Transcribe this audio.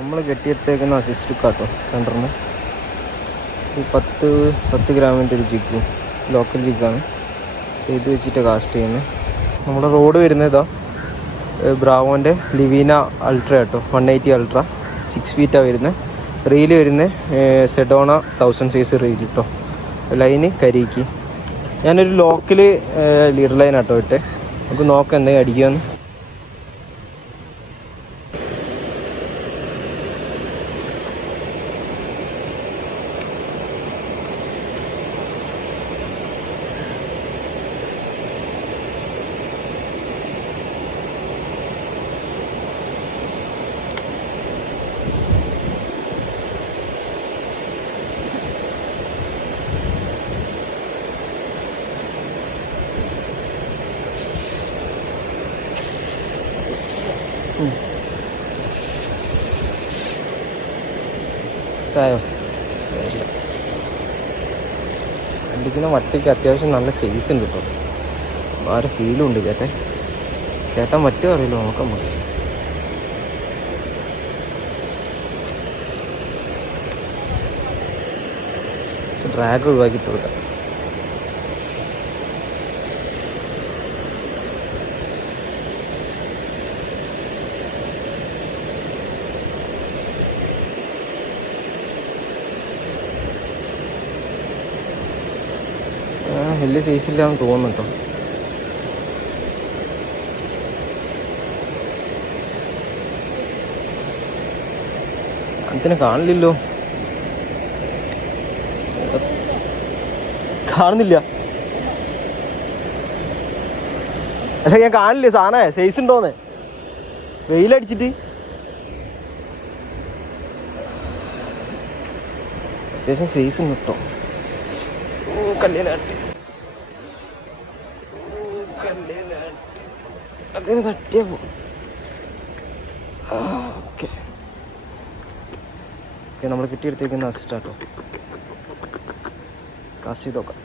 നമ്മൾ കെട്ടിയെടുത്തേക്കുന്ന അസിസ്റ്റ് കാട്ടോ രണ്ടെണ്ണം. ഈ 10 ഗ്രാമിൻ്റെ ഒരു ജിഗും ലോക്കൽ ജിഗാണ്. ഇത് വെച്ചിട്ട് കാസ്റ്റ് ചെയ്യുന്നത്. നമ്മുടെ റോഡ് വരുന്നത് ഇതാ ബ്രാവോൻ്റെ ലിവീന അൾട്ര കേട്ടോ, 180 അൾട്ര 6 ഫീറ്റാണ് വരുന്നത്. റീല് വരുന്നത് സെഡോണ 1000 സൈസ് റീൽ കേട്ടോ. ലൈന് കരിക്ക്. ഞാനൊരു ലോക്കൽ ലീഡർ ലൈൻ ആട്ടോ ഇട്ടെ. നമുക്ക് നോക്കാം എന്തെങ്കിലും അടിക്കുമെന്ന്. സായോ ശരി. അടിക്കുന്ന വട്ടിക്ക് അത്യാവശ്യം നല്ല സൈസ് ഉണ്ട് കേട്ടോ. വേറെ ഫീലും ഉണ്ട് കയറ്റാൻ പറ്റുമോ അറിയില്ല, നോക്കാൻ മതി. ഡ്രാഗ് ഒഴിവാക്കിയിട്ട് കൊടുക്കാം. വലിയ സൈസില്ലാന്ന് തോന്നുന്നു കേട്ടോ. അതിനെ കാണില്ലല്ലോ, കാണുന്നില്ല. അല്ല ഞാൻ കാണില്ലേ സാധനേ സൈസ് ഉണ്ടോന്ന് വെയിലടിച്ചിട്ട്. അത്യാവശ്യം സൈസ് ഉണ്ട് കേട്ടോ. കല്ലിനാട്ടി അതിന് തട്ടിയാ പോകും. ഓക്കെ നമ്മൾ കിട്ടിയെടുത്തേക്കുന്ന അസിസ്റ്റാട്ടോ. കാശ് ചെയ്ത് നോക്കാം.